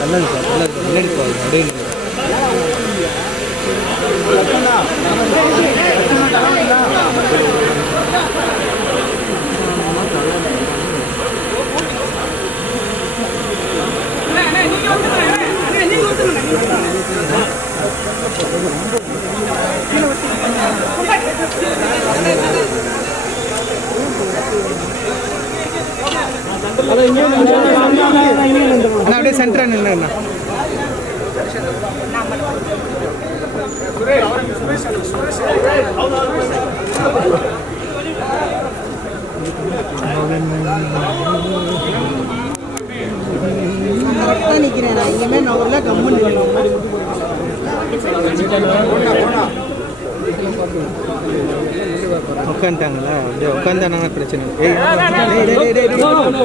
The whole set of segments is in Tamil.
நல்லது சார் நல்லது முன்னாடி போகுது அப்படியே நில்லு. அப்படியே சென்டரா நின்றுண்ணா கரெக்டாக நிற்கிறேன் நான் எங்கேயுமே நான் உள்ள கம்முன்னு நிற்கணும் உட்காந்துட்டாங்களா? அப்படியே உட்காந்தானாங்க பிரச்சனை இல்லை. ஏய், டேய், டேய், டேய், டேய், டேய். இதோ, இதோ,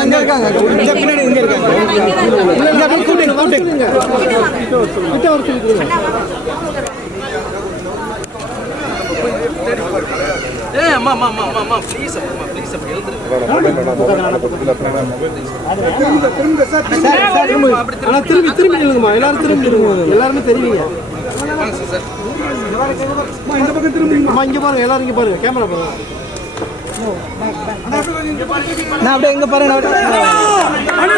இங்க இருக்காங்க. இந்த பின்னாடி இங்க இருக்காங்க. இந்த அப்படியே கூட்டுங்க கூட்டுங்க ஆனால் திரும்பி திரும்பி நில்லுங்கம்மா எல்லாரும் திரும்பி நில்லுங்க எல்லாருமே தெரியுங்க இந்த பக்கம் இங்கே பாருங்க எல்லாரும் இங்கே பாருங்க கேமரா பாருங்க நான் அப்படியே எங்க பாருங்க நான் அப்படியே-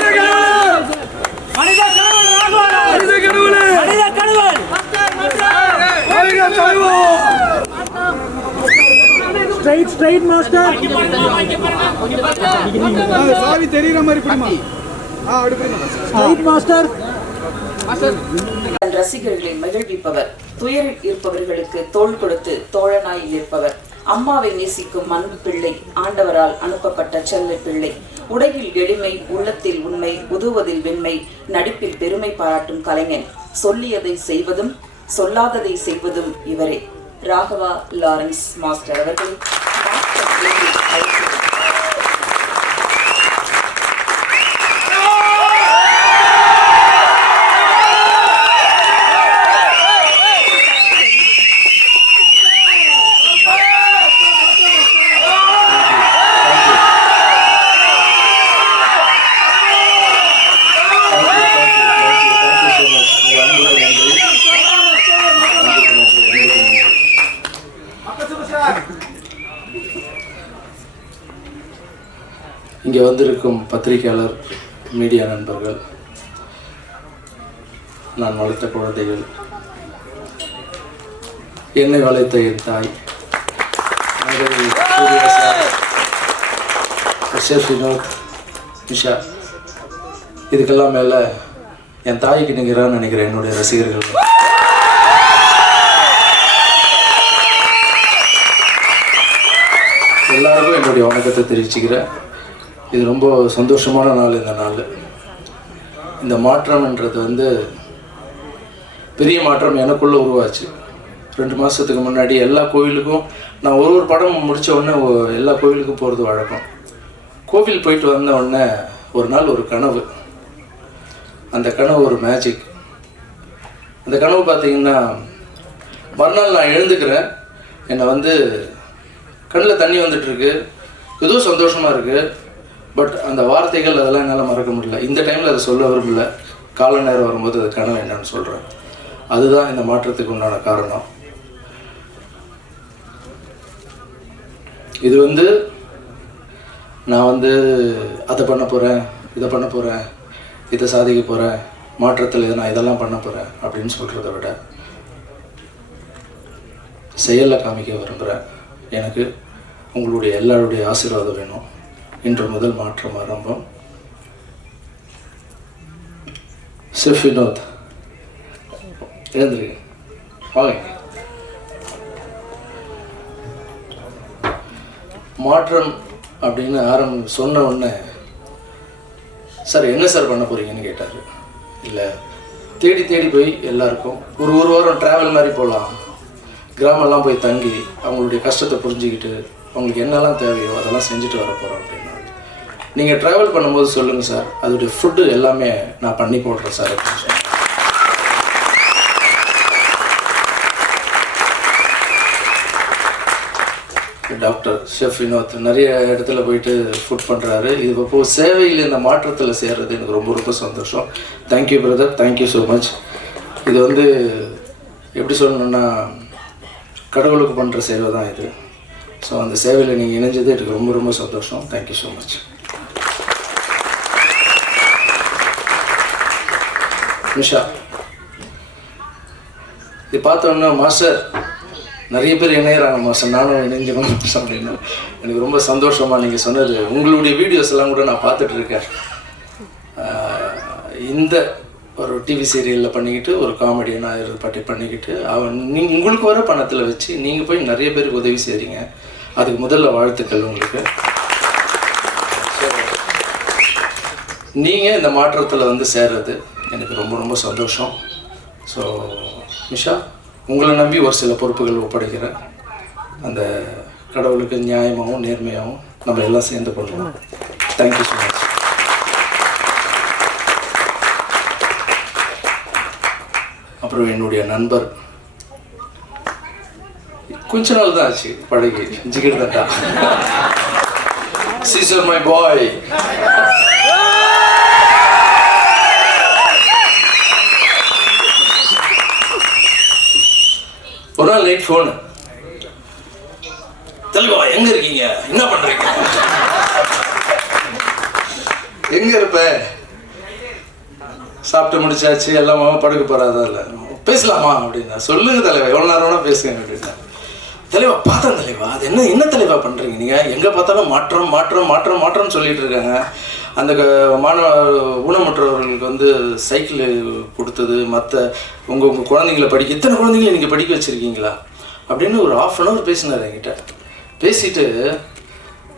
ஸ்ட்ரைட் ஸ்ட்ரைட் மாஸ்டர் சாவி தெரியுற மாதிரி பிடிமா? ஆ அப்படி பிடிமா. ஸ்ட்ரைட் மாஸ்டர் ரசிகர்களை மகிழ்விப்பவர் துயரில் இருப்பவர்களுக்கு தோள் கொடுத்து தோழனாய் நிற்பவர் அம்மாவை நேசிக்கும் அன்பு பிள்ளை ஆண்டவரால் அனுப்பப்பட்ட செல்ல பிள்ளை. உடையில் எளிமை உள்ளத்தில் உண்மை உதுவதில் வெண்மை நடிப்பில் பெருமை பாராட்டும் கலைஞன். சொல்லியதை செய்வதும் சொல்லாததை செய்வதும் இவரே. ராகவா லாரன்ஸ் மாஸ்டர் அவர்கள் மாஸ்டர் விருதை அளிக்கிறார். இங்கே வந்திருக்கும் பத்திரிகையாளர் மீடியா நண்பர்கள் நான் வளர்த்த குழந்தைகள் என்னை வளைத்த என் தாய் வினோத் நிஷா இதுக்கெல்லாம் மேலே என் தாய்க்கு நிற்கிறான்னு நினைக்கிறேன் என்னுடைய ரசிகர்கள். எல்லாருக்கும் என்னுடைய வணக்கத்தை தெரிவிச்சுக்கிறேன். இது ரொம்ப சந்தோஷமான நாள் இந்த நாள். இந்த மாற்றம்ன்றது வந்து பெரிய மாற்றம் எனக்குள்ளே உருவாச்சு. ரெண்டு மாதத்துக்கு முன்னாடி எல்லா கோவிலுக்கும் நான் ஒரு ஒரு படம் முடித்த உடனே எல்லா கோவிலுக்கும் போகிறது வழக்கம். கோவில் போயிட்டு வந்த உடனே ஒரு நாள் ஒரு கனவு. அந்த கனவு ஒரு மேஜிக் அந்த கனவு பார்த்தீங்கன்னா மறுநாள் நான் எழுந்துக்கிறேன். என்னை வந்து கண்ணில் தண்ணி வந்துட்டுருக்கு ஏதோ சந்தோஷமாக இருக்குது பட் அந்த வார்த்தைகள் அதெல்லாம் என்னால் மறக்க முடியல. இந்த டைமில் அதை சொல்ல விரும்பல. கால நேரம் வரும்போது அது கனவு என்னன்னு சொல்கிறேன் அதுதான் இந்த மாற்றத்துக்கு உண்டான காரணம். இது வந்து நான் வந்து அதை பண்ண போகிறேன் இதை பண்ண போகிறேன் இதை சாதிக்க போகிறேன் மாற்றத்தில் இதை நான் இதெல்லாம் பண்ண போகிறேன் அப்படின்னு சொல்கிறத விட செயலில் காமிக்க விரும்புகிறேன் எனக்கு உங்களுடைய எல்லாருடைய ஆசீர்வாதம் வேணும். இன்று முதல் மாற்றம் ஆரம்பம். செஃபினோத். வினோத் எழுந்திருங்க. வாங்க. மாற்றம் அப்படின்னு ஆரம்பம் சொன்ன உடனே சார் என்ன சார் பண்ண போறீங்கன்னு கேட்டார். இல்லை தேடி தேடி போய் எல்லாருக்கும் ஒரு ஒரு வாரம் ட்ராவல் மாதிரி போகலாம் கிராமம்லாம் போய் தங்கி அவங்களுடைய கஷ்டத்தை புரிஞ்சுக்கிட்டு அவங்களுக்கு என்னெல்லாம் தேவையோ அதெல்லாம் செஞ்சுட்டு வர போகிறோம் அப்படின்னா நீங்கள் ட்ராவல் பண்ணும்போது சொல்லுங்கள் சார் அதோடைய ஃபுட்டு எல்லாமே நான் பண்ணி போடுறேன் சார் அப்படின்னு டாக்டர் ஷெஃப் வினோத் நிறைய இடத்துல போயிட்டு ஃபுட் பண்ணுறாரு இது இப்போ சேவையில் இந்த மாற்றத்தில் சேர்றது எனக்கு ரொம்ப ரொம்ப சந்தோஷம். Thank you brother thank you so much இது வந்து எப்படி சொல்லணுன்னா கடவுளுக்கு பண்ணுற சேவை தான் இது. ஸோ அந்த சேவையில் நீங்கள் இணைஞ்சது எனக்கு ரொம்ப ரொம்ப சந்தோஷம். தேங்க்யூ ஸோ மச் நிஷா இது பார்த்தோன்னா மாஸ்டர் நிறைய பேர் இணையிறாங்க மாஸ்டர். நானும் இணைஞ்சிடும் மாஸ்டர் அப்படின்னு. எனக்கு ரொம்ப சந்தோஷமா நீங்கள் சொன்னது. உங்களுடைய வீடியோஸ் எல்லாம் கூட நான் பார்த்துட்ருக்கேன் இந்த ஒரு டிவி சீரியலில் பண்ணிக்கிட்டு ஒரு காமெடியனாக பாட்டி பண்ணிக்கிட்டு அவன் நீங்கள் உங்களுக்கு வர பணத்தில் வச்சு நீங்கள் போய் நிறைய பேருக்கு உதவி செய்கிறீங்க அதுக்கு முதல்ல வாழ்த்துக்கள் உங்களுக்கு. நீங்கள் இந்த மாற்றத்தில் வந்து சேர்றது எனக்கு ரொம்ப ரொம்ப சந்தோஷம். ஸோ மிஷா உங்களை நம்பி ஒரு சில பொறுப்புகள் ஒப்படைக்கிறேன். அந்த கடவுளுக்கு நியாயமாகவும் நேர்மையாகவும் நம்ம எல்லாம் சேர்ந்து பண்ணுவோம் தேங்க்யூ ஸோ மச் அப்புறம் என்னுடைய நண்பர் கொஞ்ச நாள் தான் ஆச்சு பழகி. ஜிகிர் தட்டா சீசர் மை பாய் ஒரு நாள் நைட் ஃபோனு தெலுங்கா எங்க இருக்கீங்க? என்ன பண்றீங்க? எங்க இருப்ப? சாப்பிட்டு முடிச்சாச்சு எல்லாம் படுக்க போறாதா இல்லை பேசலாமா அப்படின்னா. சொல்லுங்க தலைவா எவ்வளோ நேரம் வேணா பேசுங்க அப்படின்னா தலைவா பார்த்தேன் தலைவா அது என்ன என்ன தலைவா பண்ணுறீங்க நீங்கள் எங்கே பார்த்தாலும் மாற்றம் மாற்றம் மாற்றம் மாற்றம்னு சொல்லிட்டு இருக்காங்க. அந்த க- மாணவ ஊனமுற்றவர்களுக்கு வந்து சைக்கிள் கொடுத்தது மற்ற உங்கள் உங்கள் குழந்தைங்கள படிக்க இத்தனை குழந்தைங்கள நீங்கள் படிக்க வச்சுருக்கீங்களா? அப்படின்னு ஒரு ஆஃப் அன் ஹவர் பேசினார் என்கிட்ட. பேசிட்டு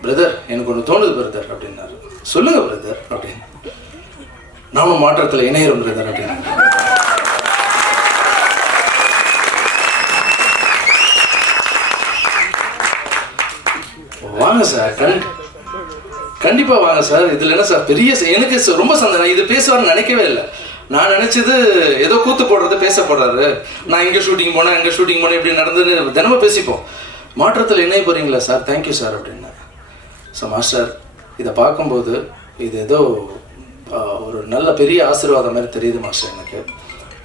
பிரதர் எனக்கு ஒன்று தோணுது பிரதர் அப்படின்னாரு. சொல்லுங்கள் பிரதர் அப்படின்னு. நானும் மாற்றத்தில் இணையிறோம் பிரதர் அப்படின்னு. வாங்க சார். கண் வாங்க சார். இதில் என்ன சார்? பெரிய எனக்கு ரொம்ப சந்தேகம். இது பேசுவார்னு நினைக்கவே இல்லை. நான் நினச்சது ஏதோ கூத்து போடுறது பேச போறாரு நான் இங்கே ஷூட்டிங் போனேன் அங்கே ஷூட்டிங் போனேன் இப்படி நடந்து தினமும் பேசிப்போம். மாற்றத்தில் இணைய போகிறீங்களா சார்? தேங்க்யூ சார் அப்படின்னு. ஸோ மாஸ்டர் இதை பார்க்கும்போது இது ஏதோ ஒரு நல்ல பெரிய ஆசீர்வாதம் மாதிரி தெரியுது மாஸ்டர் எனக்கு.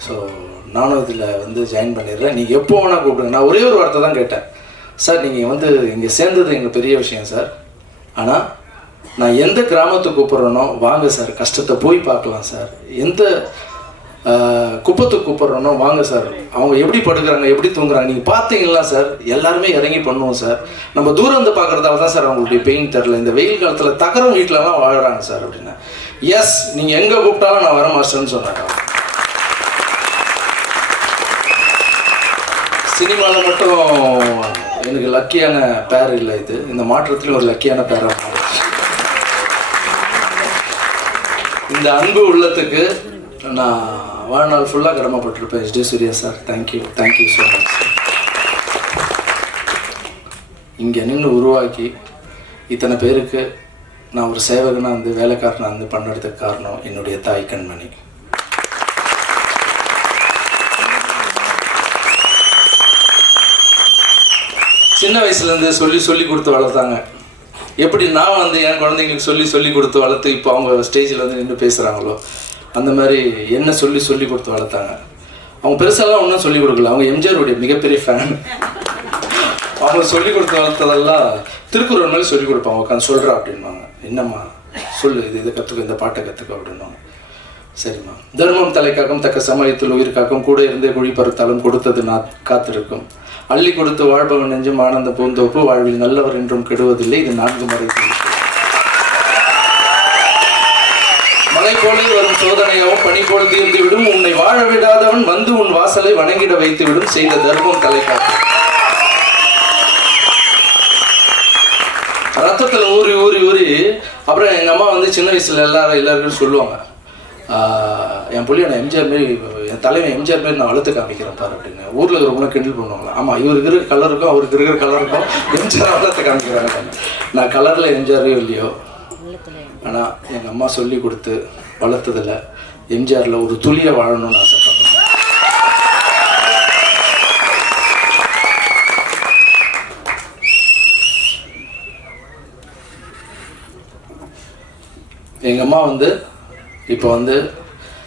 ஸோ நானும் இதில் வந்து ஜாயின் பண்ணிடுறேன். நீங்கள் எப்போ வேணால் கூப்பிடுங்க. நான் ஒரே ஒரு வார்த்தை தான் கேட்டேன். சார் நீங்கள் வந்து இங்கே சேர்ந்தது எங்கள் பெரிய விஷயம் சார். ஆனால் நான் எந்த கிராமத்துக்கு கூப்பிட்றேனோ வாங்க சார் கஷ்டத்தை போய் பார்க்கலாம் சார். எந்த குப்பத்தை குப்பத்துக்கு கூப்பிட்றேனோ வாங்க சார். அவங்க எப்படி படுக்கிறாங்க எப்படி தூங்குறாங்க நீங்கள் பார்த்தீங்களா சார்? எல்லாருமே இறங்கி பண்ணுவோம் சார். நம்ம தூரம் வந்து பார்க்குறதால தான் சார் அவங்களுடைய பெயின் தெரில இந்த வெயில் காலத்தில் தகரம் வீட்டிலலாம் வாழுறாங்க சார் அப்படின்னா. எஸ் நீங்கள் எங்கே கூப்பிட்டாலும் நான் வர மாஸ்டர்னு சொன்னாங்க. சினிமாவில் மட்டும் எனக்கு லக்கியான பேர் இல்லை இது. இந்த மாற்றத்தில் ஒரு லக்கியான பேராக இந்த அன்பு உள்ளத்துக்கு நான் வாழ்நாள் ஃபுல்லாக கடமைப்பட்டிருப்பேன் S Surya sir. Thank you thank you so much இங்கே நின்று உருவாக்கி இத்தனை பேருக்கு நான் ஒரு சேவகனாக வந்து வேலைக்காரனாக வந்து பண்ணுறதுக்கு காரணம் என்னுடைய தாய் கண்மணி. சின்ன வயசுலேருந்து சொல்லி சொல்லி கொடுத்து வளர்த்தாங்க. எப்படி நான் வந்து என் குழந்தைங்களுக்கு சொல்லி சொல்லி கொடுத்து வளர்த்து இப்போ அவங்க ஸ்டேஜில் வந்து நின்று பேசுகிறாங்களோ அந்த மாதிரி என்ன சொல்லி சொல்லி கொடுத்து வளர்த்தாங்க. அவங்க பெருசாலாம் ஒன்றும் சொல்லி கொடுக்கல. அவங்க எம்ஜிஆருடைய மிகப்பெரிய ஃபேன் அவங்க சொல்லி கொடுத்து வளர்த்ததெல்லாம் திருக்குறள் மாதிரி சொல்லி கொடுப்பாங்க. உட்காந்து சொல்கிறா அப்படின்வாங்க என்னம்மா சொல்லு இது இதை கற்றுக்க இந்த பாட்டை கற்றுக்க அப்படின்வாங்க சரிம்மா. தர்மம் தலைக்காக்கும் தக்க சமயத்தில் உயிர்காக்கும். கூட இருந்தே குழி பறுத்தாலும் கொடுத்தது நான் காத்திருக்கும். அள்ளி கொடுத்து வாழ்பவன் நெஞ்சும் ஆனந்த பூந்தோப்பு வாழ்வில் நல்லவர் என்றும் கெடுவதில்லை. இது நான்கு முறை மலை போலே வரும் சோதனையாவும் பனி போல தீர்ந்து விடும். உன்னை வாழ விடாதவன் வந்து உன் வாசலை வணங்கிட வைத்து விடும். செய்த தர்மம் தலை காக்கும் ஊறி ஊறி ஊறி அப்புறம் எங்க அம்மா வந்து சின்ன வயசுல எல்லாரும் எல்லாருக்கும் சொல்லுவாங்க. ஆஹ் என் புள்ளிய நான் எம்ஜிஆர் மாரி என் தலைவன் எம்ஜிஆர் மாரி நான் வளர்த்து காமிக்கிறேன் பாரு அப்படின்னு. ஊரில் இருக்கிறவங்க கிண்டல் பண்ணுவாங்க ஆமாம் இவருக்கு இருக்கிற கலருக்கும் அவருக்கு இருக்கிற கலருக்கும் எம்ஜிஆர் வளர்த்து காமிக்கிறாங்க நான் கலரில் எம்ஜிஆரோ இல்லையோ? ஆனால் எங்கள் அம்மா சொல்லி கொடுத்து வளர்த்ததில் எம்ஜிஆரில் ஒரு துளியை வாழணும்னு ஆசைப்படுறேன். எங்கள் அம்மா வந்து இப்போ வந்து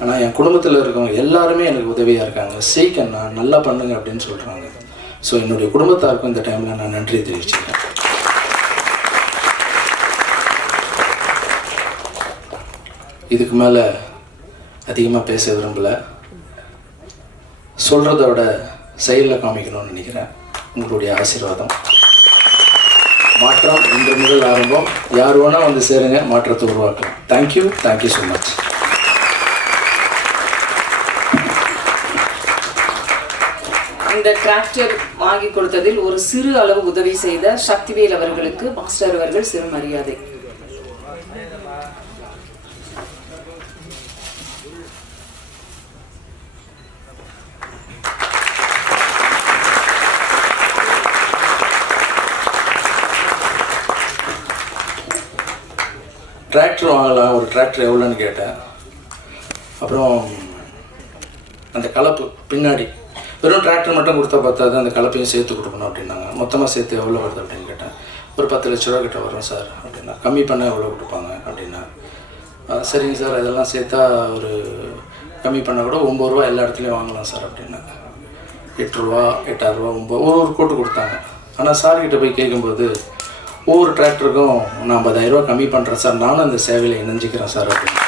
ஆனால் என் குடும்பத்தில் இருக்கவங்க எல்லாருமே எனக்கு உதவியாக இருக்காங்க. சீக்கண்ணா நல்லா பண்ணுங்க அப்படின்னு சொல்கிறாங்க ஸோ என்னுடைய குடும்பத்தாருக்கும் இந்த டைமில் நான் நன்றி தெரிவிச்சுக்கிறேன். இதுக்கு மேலே அதிகமாக பேச விரும்பலை. சொல்கிறத விட செயலில் காமிக்கணும்னு நினைக்கிறேன். உங்களுடைய ஆசீர்வாதம். மாற்றம் இன்று முதல் ஆரம்பம். யார் வேணால் வந்து சேருங்க மாற்றத்தை உருவாக்கலாம். Thank you thank you so much இந்த டிராக்டர் வாங்கி கொடுத்ததில் ஒரு சிறு அளவு உதவி செய்த சக்திவேல் அவர்களுக்கு மாஸ்டர் அவர்கள் சிறு மரியாதை. டிராக்டர் வாங்கலாம் ஒரு டிராக்டர் எவ்வளோன்னு கேட்டேன். அப்புறம் அந்த கலப்பு பின்னாடி. வெறும் டிராக்டர் மட்டும் கொடுத்தா பார்த்தாது அந்த கலப்பையும் சேர்த்து கொடுக்கணும் அப்படின்னாங்க. மொத்தமாக சேர்த்து எவ்வளோ வருது அப்படின்னு கேட்டேன். ஒரு பத்து லட்ச ரூபா கிட்ட வரும் சார் அப்படின்னா. கம்மி பண்ணால் எவ்வளோ கொடுப்பாங்க அப்படின்னா. சரிங்க சார் இதெல்லாம் சேர்த்தா ஒரு கம்மி பண்ணால் கூட ஒம்பது ரூபா எல்லா இடத்துலையும் வாங்கலாம் சார் அப்படின்னா. எட்டு ரூபா எட்டாயிரரூபா ஒம்பது ஒரு ஒரு கோட்டு கொடுத்தாங்க. ஆனால் சார் கிட்டே போய் கேட்கும்போது ஒவ்வொரு டிராக்டருக்கும் நான் ஐம்பதாயிரரூபா கம்மி பண்ணுறேன் சார். நானும் அந்த சேவையில் இணைஞ்சிக்கிறேன் சார் அப்படின்னு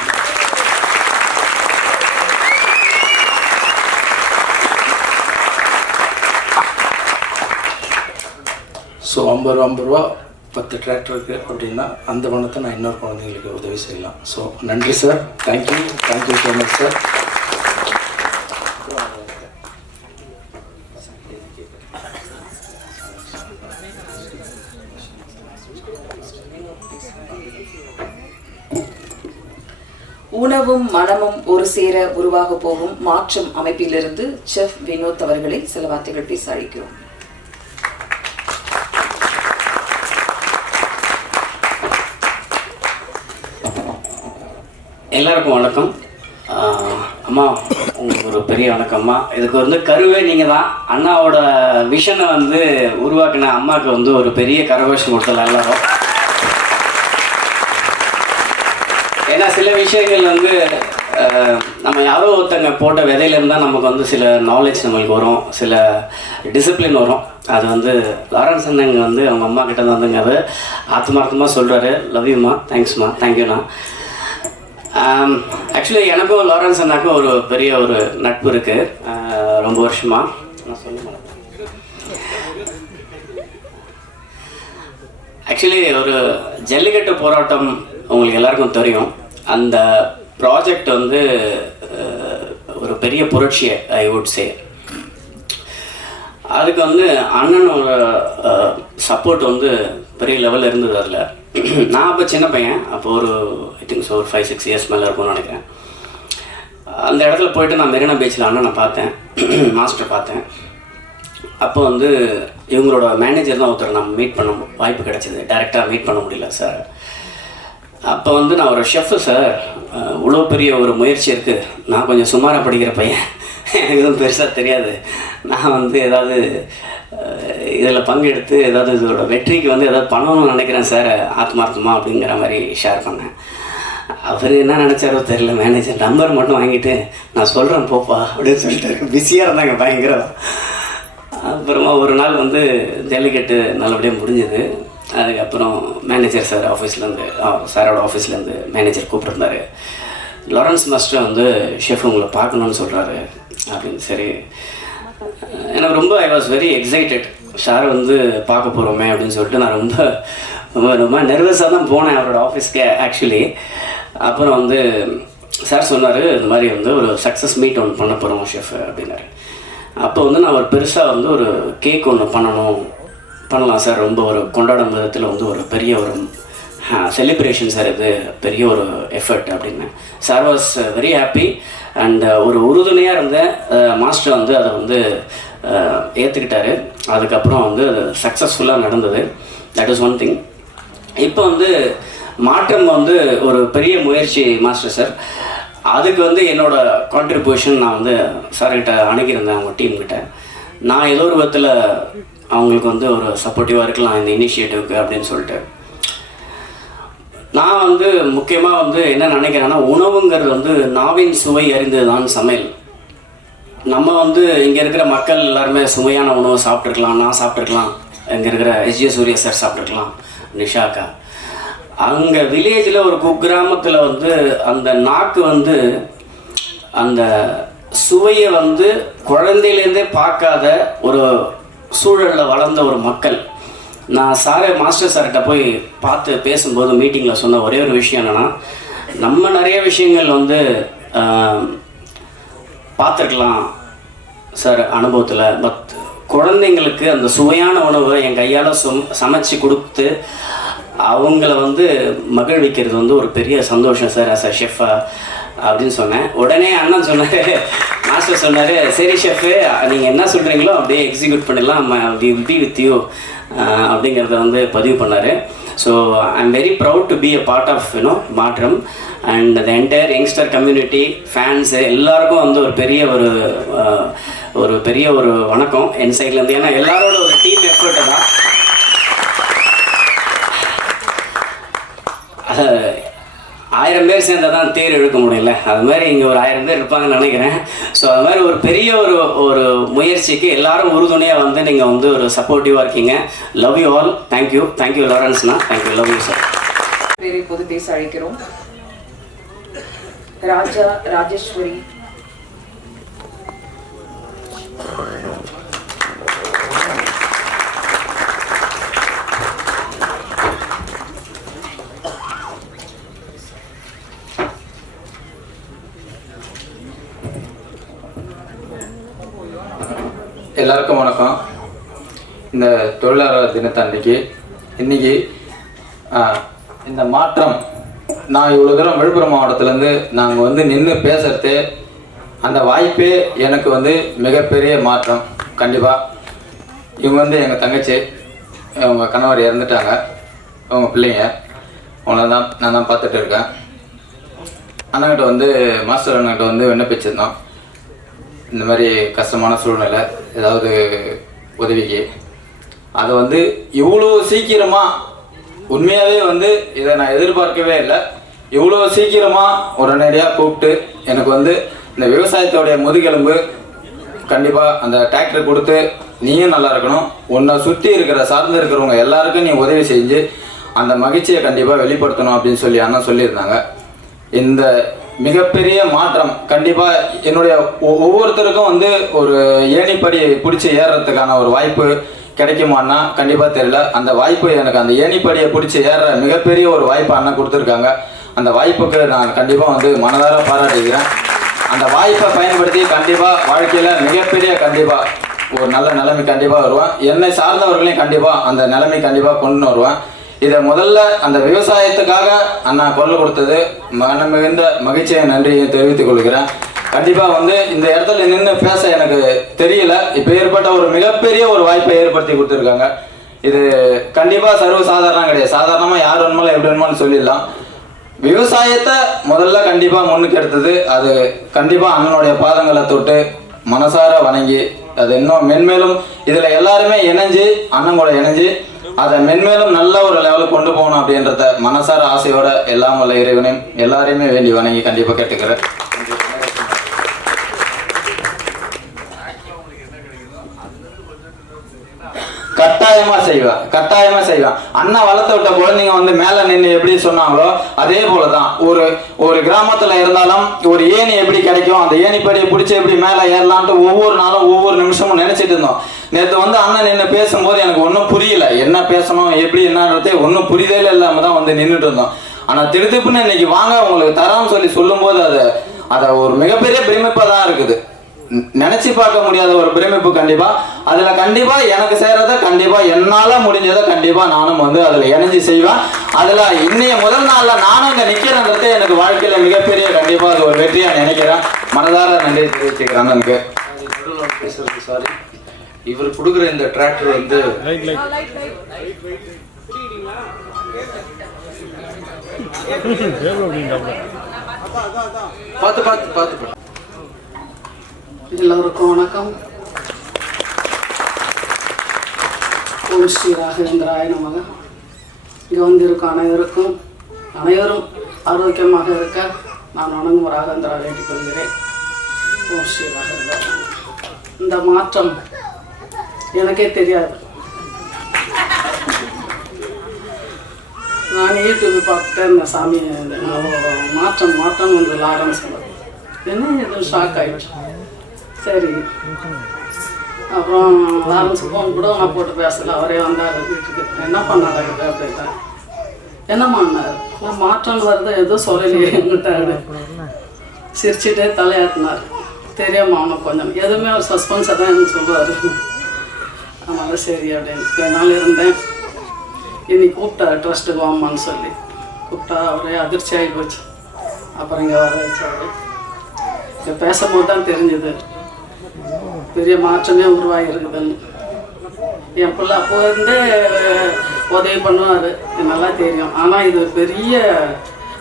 ஸோ ஐம்பது ரூபா ஐம்பது ரூபா பத்து டிராக்டர் இருக்குது அப்படின்னா அந்த பணத்தை நான் இன்னொரு குழந்தைங்களுக்கு உதவி செய்யலாம். ஸோ நன்றி sir thank you thank you so much sir உணவும் மனமும் ஒரு சேர உருவாக போகும் மாற்றம் அமைப்பிலிருந்து செஃப் வினோத் அவர்களை சில வார்த்தைகள் பேச அழைக்கிறோம். எல்லாருக்கும் வணக்கம். அம்மா உங்களுக்கு ஒரு பெரிய வணக்கம்மா இதுக்கு வந்து கருவே நீங்கள் தான். அண்ணாவோட விஷனை வந்து உருவாக்கின அம்மாவுக்கு வந்து ஒரு பெரிய கரகோஷம் கொடுத்தலாம் எல்லாரும். ஏன்னா சில விஷயங்கள் வந்து நம்ம யாரோ ஒருத்தங்க போட்ட விதையிலேருந்து தான் நமக்கு வந்து சில நாலேஜ் நம்மளுக்கு வரும். சில டிசிப்ளின் வரும். அது வந்து லாரன்ஸ் அண்ணங்க வந்து அவங்க அம்மா கிட்ட வந்துங்க அது. ஆத்மார்த்தமாக சொல்கிறாரு லவ்யூமா தேங்க்ஸ்மா தேங்க்யூண்ணா Um, ஆக்சுவலி எனக்கும் லாரன்ஸ் அண்ணாக்கும் ஒரு பெரிய ஒரு நட்பு இருக்கு. Uh, ரொம்ப வருஷமா. நான் சொல்ல ஆக்சுவலி ஒரு ஜல்லிக்கட்டு போராட்டம் உங்களுக்கு எல்லாருக்கும் தெரியும். அந்த ப்ராஜெக்ட் வந்து uh, ஒரு பெரிய புரட்சியை ஐ வுட் சே அதுக்கு வந்து அண்ணனோட uh, சப்போர்ட் வந்து பெரிய லெவலில் இருந்தது அதில். நான் அப்போ சின்ன பையன். அப்போ ஒரு ஐ திங்க் ஸோ ஒரு ஃபைவ் சிக்ஸ் இயர்ஸ் மேலே இருக்கும்னு நினைக்கிறேன். அந்த இடத்துல போயிட்டு நான் மெரினா பீச்சில் அண்ணனை பார்த்தேன். மாஸ்டர் பார்த்தேன். அப்போ வந்து இவங்களோட மேனேஜர் தான் ஒருத்தர் நான் மீட் பண்ண வாய்ப்பு கிடச்சிது. டேரெக்டாக மீட் பண்ண முடியல சார் அப்போ வந்து நான் ஒரு ஷெஃப்பு சார் இவ்வளோ பெரிய ஒரு முயற்சி இருக்குது நான் கொஞ்சம் சுமாராக படிக்கிற பையன். எனக்கு எதுவும் பெருசாக தெரியாது. நான் வந்து ஏதாவது இதில் பங்கெடுத்து ஏதாவது இதோட வெற்றிக்கு வந்து ஏதாவது பண்ணணும்னு நினைக்கிறேன் சார் ஆத்மார்த்தமாக அப்படிங்கிற மாதிரி ஷேர் பண்ணேன். அவர் என்ன நினச்சாரோ தெரியல மேனேஜர் நம்பர் மட்டும் வாங்கிட்டு நான் சொல்கிறேன் போப்பா அப்படின்னு சொல்லிட்டு பிஸியாக இருந்தாங்க பயங்கரம். அப்புறமா ஒரு நாள் வந்து ஜல்லிக்கட்டு நல்லபடியாக முடிஞ்சது. அதுக்கப்புறம் மேனேஜர் சார் ஆஃபீஸ்லேருந்து சாரோட ஆஃபீஸ்லேருந்து மேனேஜர் கூப்பிட்ருந்தாரு லாரன்ஸ் மாஸ்டர் வந்து ஷெஃப் உங்களை பார்க்கணுன்னு சொல்கிறாரு அப்படின்னு சரி. எனக்கு ரொம்ப I was very excited sir வந்து பார்க்க போகிறோமே அப்படின்னு சொல்லிட்டு நான் ரொம்ப ரொம்ப ரொம்ப நர்வஸாக தான் போனேன் அவரோட ஆஃபீஸ்க்கு ஆக்சுவலி அப்புறம் வந்து சார் சொன்னார் இந்த மாதிரி வந்து ஒரு சக்ஸஸ் மீட் ஒன்று பண்ண போகிறோம் ஷெஃப் அப்படின்னாரு. அப்போ வந்து நான் ஒரு பெருசாக வந்து ஒரு கேக் ஒன்று பண்ணணும் பண்ணலாம் சார். ரொம்ப ஒரு கொண்டாடும் விதத்தில் வந்து ஒரு பெரிய ஒரு செலிப்ரேஷன் சார் இது பெரிய ஒரு எஃபர்ட் அப்படின்னு. Sir was very happy and uh, ஒரு உறுதுணையாக இருந்த uh, மாஸ்டர் வந்து அதை வந்து uh, ஏற்றுக்கிட்டாரு அதுக்கப்புறம் வந்து அது சக்ஸஸ்ஃபுல்லாக நடந்தது. தட் இஸ் ஒன் திங் இப்போ வந்து மாற்றம் வந்து ஒரு பெரிய முயற்சி மாஸ்டர் சார் அதுக்கு வந்து என்னோடய கான்ட்ரிபியூஷன் நான் வந்து சார்கிட்ட அணுகியிருந்தேன் அவங்க டீம் கிட்ட. நான் ஏதோ ஒரு விதத்தில் அவங்களுக்கு வந்து ஒரு சப்போர்ட்டிவாக இருக்கலாம் இந்த இனிஷியேட்டிவ்க்கு அப்படின்னு சொல்லிட்டு. நான் வந்து முக்கியமாக வந்து என்ன நினைக்கிறேன்னா உணவுங்கிறது வந்து நாவின் சுவை அறிந்ததுதான் சமையல். நம்ம வந்து இங்கே இருக்கிற மக்கள் எல்லாருமே சுவையான உணவு சாப்பிட்ருக்கலாம் நான் சாப்பிட்ருக்கலாம் இங்கே இருக்கிற எஸ்ஜே சூரிய சார் சாப்பிட்ருக்கலாம் நிஷாக்கா. அங்கே வில்லேஜில் ஒரு குக்கிராமத்தில் வந்து அந்த நாக்கு வந்து அந்த சுவையை வந்து குழந்தையிலேருந்தே பார்க்காத ஒரு சூழலில் வளர்ந்த ஒரு மக்கள். நான் சாரே மாஸ்டர் சார்கிட்ட போய் பார்த்து பேசும்போது மீட்டிங்கில் சொன்ன ஒரே ஒரு விஷயம் என்னென்னா நம்ம நிறைய விஷயங்கள் வந்து பார்த்துருக்கலாம் சார் அனுபவத்தில். பட் குழந்தைங்களுக்கு அந்த சுவையான உணவை என் கையால் சும் சமைச்சு கொடுத்து அவங்கள வந்து மகிழ்விக்கிறது வந்து ஒரு பெரிய சந்தோஷம் சார் அஸ் அ ஷெஃபா அப்படின்னு சொன்னேன். உடனே அண்ணன் சொன்னார் மாஸ்டர் சொன்னார் சரி ஷெஃபு நீங்கள் என்ன சொல்கிறீங்களோ அப்படியே எக்ஸிக்யூட் பண்ணிடலாம். We will be with you அப்படிங்கிறத வந்து பதிவு பண்ணார். So I am very proud to be a part of you know மாற்றம். And the entire youngster community fans எல்லாருக்கும் வந்து ஒரு பெரிய ஒரு ஒரு பெரிய ஒரு வணக்கம். என் சைட்லேருந்து ஏன்னா எல்லாரோட ஒரு டீம் எஃபர்ட்டு தான். ஆயிரம் பேர் சேர்ந்தால் தான் தேர் இழுக்க முடியல. அது மாதிரி இங்கே ஒரு ஆயிரம் பேர் இருப்பாங்கன்னு நினைக்கிறேன். ஸோ அது மாதிரி ஒரு பெரிய ஒரு ஒரு முயற்சிக்கு எல்லாரும் உறுதுணையாக வந்து நீங்கள் வந்து ஒரு சப்போர்ட்டிவாக இருக்கீங்க. Love you all thank you thank you லாரன்ஸ்னா thank you love you sir பேரை பொது பேச அழைக்கிறோம் ராஜா ராஜேஸ்வரி. எல்லாருக்கும் வணக்கம். இந்த தொழிலாளர் தினத்தன்னைக்கு இன்னைக்கு இந்த மாற்றம். நான் இவ்வளோ தூரம் விழுப்புரம் மாவட்டத்துலேருந்து நாங்கள் வந்து நின்று பேசுறது அந்த வாய்ப்பே எனக்கு வந்து மிகப்பெரிய மாற்றம். கண்டிப்பாக இவங்க வந்து எங்கள் தங்கச்சி அவங்க கணவர் இறந்துட்டாங்க. அவங்க பிள்ளைங்க. அவங்கள தான் நான் தான் பார்த்துட்டு இருக்கேன். அண்ணன்கிட்ட வந்து மாஸ்டர் அண்ணன்கிட்ட வந்து விண்ணப்பிச்சிருந்தோம். இந்த மாதிரி கஷ்டமான சூழ்நிலை ஏதாவது உதவிக்கு. அதை வந்து இவ்வளோ சீக்கிரமாக உண்மையாகவே வந்து இதை நான் எதிர்பார்க்கவே இல்லை. இவ்வளோ சீக்கிரமாக உடனடியாக கூப்பிட்டு எனக்கு வந்து இந்த விவசாயத்தோடைய முதுகெலும்பு கண்டிப்பாக அந்த டிராக்டர் கொடுத்து நீயும் நல்லா இருக்கணும். உன்னை சுற்றி இருக்கிற சார்ந்து இருக்கிறவங்க எல்லாருக்கும் நீ உதவி செஞ்சு அந்த மகிழ்ச்சியை கண்டிப்பாக வெளிப்படுத்தணும் அப்படின்னு சொல்லி அண்ணன் சொல்லியிருந்தாங்க. இந்த மிகப்பெரிய மாற்றம். கண்டிப்பாக என்னுடைய ஒ- ஒவ்வொருத்தருக்கும் வந்து ஒரு ஏணிப்படி பிடிச்சி ஏறுறதுக்கான ஒரு வாய்ப்பு கிடைக்குமான்னா கண்டிப்பாக தெரியல. அந்த வாய்ப்பு எனக்கு அந்த ஏணிப்படியை பிடிச்சி ஏற மிகப்பெரிய ஒரு வாய்ப்பு அண்ணன் கொடுத்துருக்காங்க. அந்த வாய்ப்புக்கு நான் கண்டிப்பாக வந்து மனதார பாராட்டுகிறேன். அந்த வாய்ப்பை பயன்படுத்தி கண்டிப்பாக வாழ்க்கையில் மிகப்பெரிய கண்டிப்பாக ஒரு நல்ல நிலைமை கண்டிப்பாக வருவேன். என்னை சார்ந்தவர்களையும் கண்டிப்பாக அந்த நிலைமை கண்டிப்பாக கொண்டு வருவேன். இதை முதல்ல அந்த விவசாயத்துக்காக அண்ணா குரல் கொடுத்தது. மன மிகுந்த மகிழ்ச்சியை நன்றியை தெரிவித்துக் கொள்கிறேன். கண்டிப்பாக வந்து இந்த இடத்துல நின்று பேச எனக்கு தெரியல. இப்போ ஏற்பட்ட ஒரு மிகப்பெரிய ஒரு வாய்ப்பை ஏற்படுத்தி கொடுத்துருக்காங்க. இது கண்டிப்பாக சர்வ சாதாரணம் கிடையாது. சாதாரணமாக யார் வேணுமாலும் எப்படி வேணுமாலும் சொல்லிடலாம். விவசாயத்தை முதல்ல கண்டிப்பாக முன்னுக்கு எடுத்தது அது கண்டிப்பாக அண்ணனுடைய பாதங்களை தொட்டு மனசார வணங்கி அது இன்னும் மென்மேலும் இதில் எல்லாருமே இணைஞ்சு அண்ணன் கூட இணைஞ்சு அதை மென்மேலும் நல்ல ஒரு லெவலுக்கு கொண்டு போகணும் அப்படின்றத மனசார ஆசையோட எல்லாம் வல்ல இறைவனையும் எல்லாரையுமே வேண்டி வணங்கி கண்டிப்பாக கேட்டுக்கிறேன். கட்டாயமா செய்வேன் கட்டாயமா செய்வேன் அண்ணா வளர்த்து விட்ட குழந்தைங்க வந்து மேல நின்று எப்படி சொன்னாங்களோ அதே போலதான். ஒரு ஒரு கிராமத்துல இருந்தாலும் ஒரு ஏணி எப்படி கிடைக்கும் அந்த ஏணிப்படியை பிடிச்சி எப்படி மேல ஏறலான்ட்டு ஒவ்வொரு நாளும் ஒவ்வொரு நிமிஷமும் நினைச்சிட்டு இருந்தோம். நேற்று வந்து அண்ணன் நின்று பேசும்போது எனக்கு ஒன்றும் புரியல. என்ன பேசணும் எப்படி என்னன்றதே ஒன்றும் புரிதலே இல்லாம தான் வந்து நின்றுட்டு இருந்தோம். ஆனால் திருத்திப்புன்னு இன்னைக்கு வாங்க உங்களுக்கு தரோம்னு சொல்லி சொல்லும்போது அதை அதை ஒரு மிகப்பெரிய பிரமிப்பாக தான் இருக்குது. நினைச்சு பார்க்க முடியாத ஒரு பிரமிப்பு கண்டிப்பா. அதுல கண்டிப்பா எனக்கு செய்யறத கண்டிப்பா என்னால முடிஞ்சதை கண்டிப்பா நானும் வந்து அதுல இணைஞ்சு செய்வேன். அதுல இன்னைய முதல் நாள்ல நானும் இங்க நிக்கிறேன்றது எனக்கு வாழ்க்கையில மிகப்பெரிய கண்டிப்பா அது ஒரு வெற்றியா நினைக்கிறேன். மனதார நன்றி தெரிவிச்சுக்கிறேன் எனக்கு சாரி. இவர் கொடுக்குற இந்த டிராக்டர் வந்து பார்த்து பார்த்து பார்த்து. எல்லோருக்கும் வணக்கம். ஓம் ஸ்ரீ ராகவேந்திராய நமக. இங்கே வந்திருக்கும் அனைவருக்கும் அனைவரும் ஆரோக்கியமாக இருக்க நான் வணங்கும் ராகவேந்திரா வேண்டிக்கொள்கிறேன் ஓம் ஸ்ரீ ராகவேந்திரா இந்த மாற்றம் எனக்கே தெரியாது. நான் யூடியூப் பார்த்துட்டேன் இந்த சாமி மாற்றம் மாற்றம் வந்து லாரன்ஸ் என்ன எதுவும் ஷாக் ஆகிடுச்சு சரி. அப்புறம் லாரன்ஸ் ஃபோன் கூட நான் போட்டு பேசல. அவரே வந்தார். வீட்டுக்கு. என்ன பண்ணாரு அப்படின்ட்டா. என்னம்மான்னாரு நான் மாற்றம் வருது? எதுவும் சொல்லலையே என்கிட்ட. சிரிச்சுட்டே தலையாட்டினார். தெரியாம அவனுக்கு கொஞ்சம். எதுவுமே அவர் சஸ்பென்ஸாக தான் எனக்கு சொல்லுவார். அதனால சரி அப்படின்னு. கொஞ்ச நாள் இருந்தேன். இன்னைக்கு கூப்பிட்டா ட்ரஸ்ட்டுக்கு வாமான்னு சொல்லி. கூப்பிட்டா அவரே அதிர்ச்சி ஆகி போச்சு. அப்புறம் இங்கே வர வச்சாரு. இங்கே பேசும்போது தான் தெரிஞ்சது. பெரிய மாற்றமே உருவாகிருக்குதுன்னு என் பிள்ளை அப்போ இருந்தே உதவி பண்ணுவார். நல்லா தெரியும். ஆனால் இது பெரிய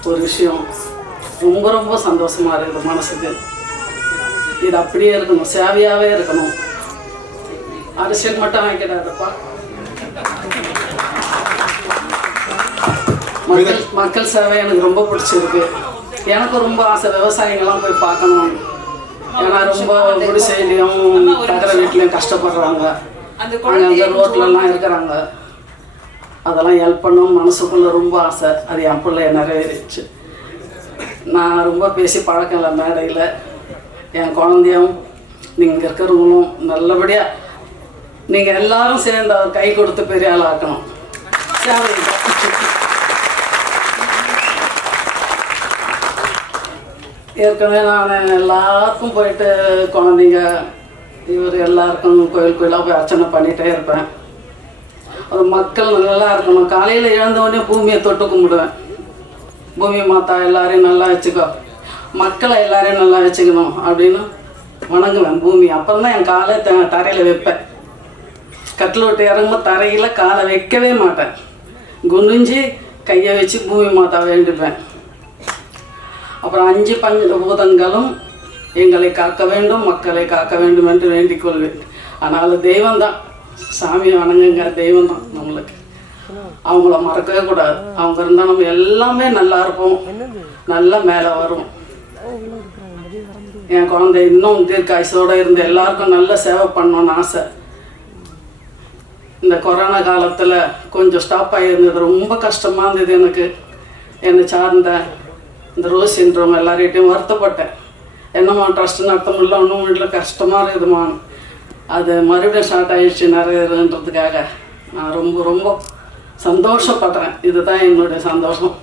ஒரு விஷயம். ரொம்ப ரொம்ப சந்தோஷமாக இருக்குது மனசுக்கு. இது அப்படியே இருக்கணும். சேவையாகவே இருக்கணும். அரசியல் மட்டும் வாங்கிக்கிறாருப்பா மக்கள் மக்கள் சேவை எனக்கு ரொம்ப பிடிச்சிருக்கு. எனக்கு ரொம்ப ஆசை. விவசாயிங்கெல்லாம் போய் பார்க்கணும். ஏன்னா ரொம்ப குடிசையிலையும் தகர வீட்லையும் கஷ்டப்படுறாங்க. அங்கே ரோட்லலாம் இருக்கிறாங்க. அதெல்லாம் ஹெல்ப் பண்ணணும் மனசுக்குள்ள ரொம்ப ஆசை. அது என் பிள்ளைய நிறைவேறிச்சு. நான் ரொம்ப பேசி பழக்கம் இல்லை மேடையில். என் குழந்தையும் நீங்கள் இருக்கிறவங்களும் நல்லபடியாக நீங்கள் எல்லாரும் சேர்ந்து அவர் கை கொடுத்து பெரிய ஆள் ஆக்கணும். சேவை ஏற்கனவே நான் எல்லாருக்கும் போயிட்டு குழந்தைங்க இவர் எல்லாருக்கும் கோயில் கோயிலாக போய் அர்ச்சனை பண்ணிகிட்டே இருப்பேன். அது மக்கள் நல்லா இருக்கணும். காலையில் எழுந்தவொடனே பூமியை தொட்டு கும்பிடுவேன். பூமி மாதா எல்லாரையும் நல்லா வச்சுக்கோ. மக்களை எல்லாரையும் நல்லா வச்சுக்கணும் அப்படின்னு வணங்குவேன் பூமி. அப்புறம் தான் என் காலை த தரையில் வைப்பேன். கட்டில் விட்டு இறங்கும்போது தரையில் காலை வைக்கவே மாட்டேன். குனிஞ்சு கையை வச்சு பூமி மாதா வேண்டிப்பேன். அப்புறம் அஞ்சு பஞ்ச பூதங்களும் எங்களை காக்க வேண்டும் மக்களை காக்க வேண்டும் என்று வேண்டிக் கொள்வேன். ஆனால் தெய்வம் தான் சாமி வணங்குங்க தெய்வம் தான் நம்மளுக்கு. அவங்கள மறக்கவே கூடாது. அவங்க இருந்தால் நம்ம எல்லாமே நல்லா இருப்போம். நல்லா மேலே வரும். என் குழந்தை இன்னும் தீர்க்காயுசோட இருந்து எல்லாருக்கும் நல்ல சேவை பண்ணணும்னு ஆசை. இந்த கொரோனா காலத்தில் கொஞ்சம் ஸ்டாப் ஆகியிருந்தது ரொம்ப கஷ்டமாக இருந்தது எனக்கு. என்னை சார்ந்த இந்த ரோசின்றவங்க எல்லார்கிட்டையும் வருத்தப்பட்டேன். என்னம்மா ட்ரஸ்ட்டு நடத்த முடியல ஒன்றும் வீட்டில் கஷ்டமாக இருக்குதுமா அது மறுபடியும் ஸ்டார்ட் ஆயிடுச்சு நிறையன்றதுக்காக நான் ரொம்ப ரொம்ப சந்தோஷப்படுறேன். இதுதான் என்னுடைய சந்தோஷம்.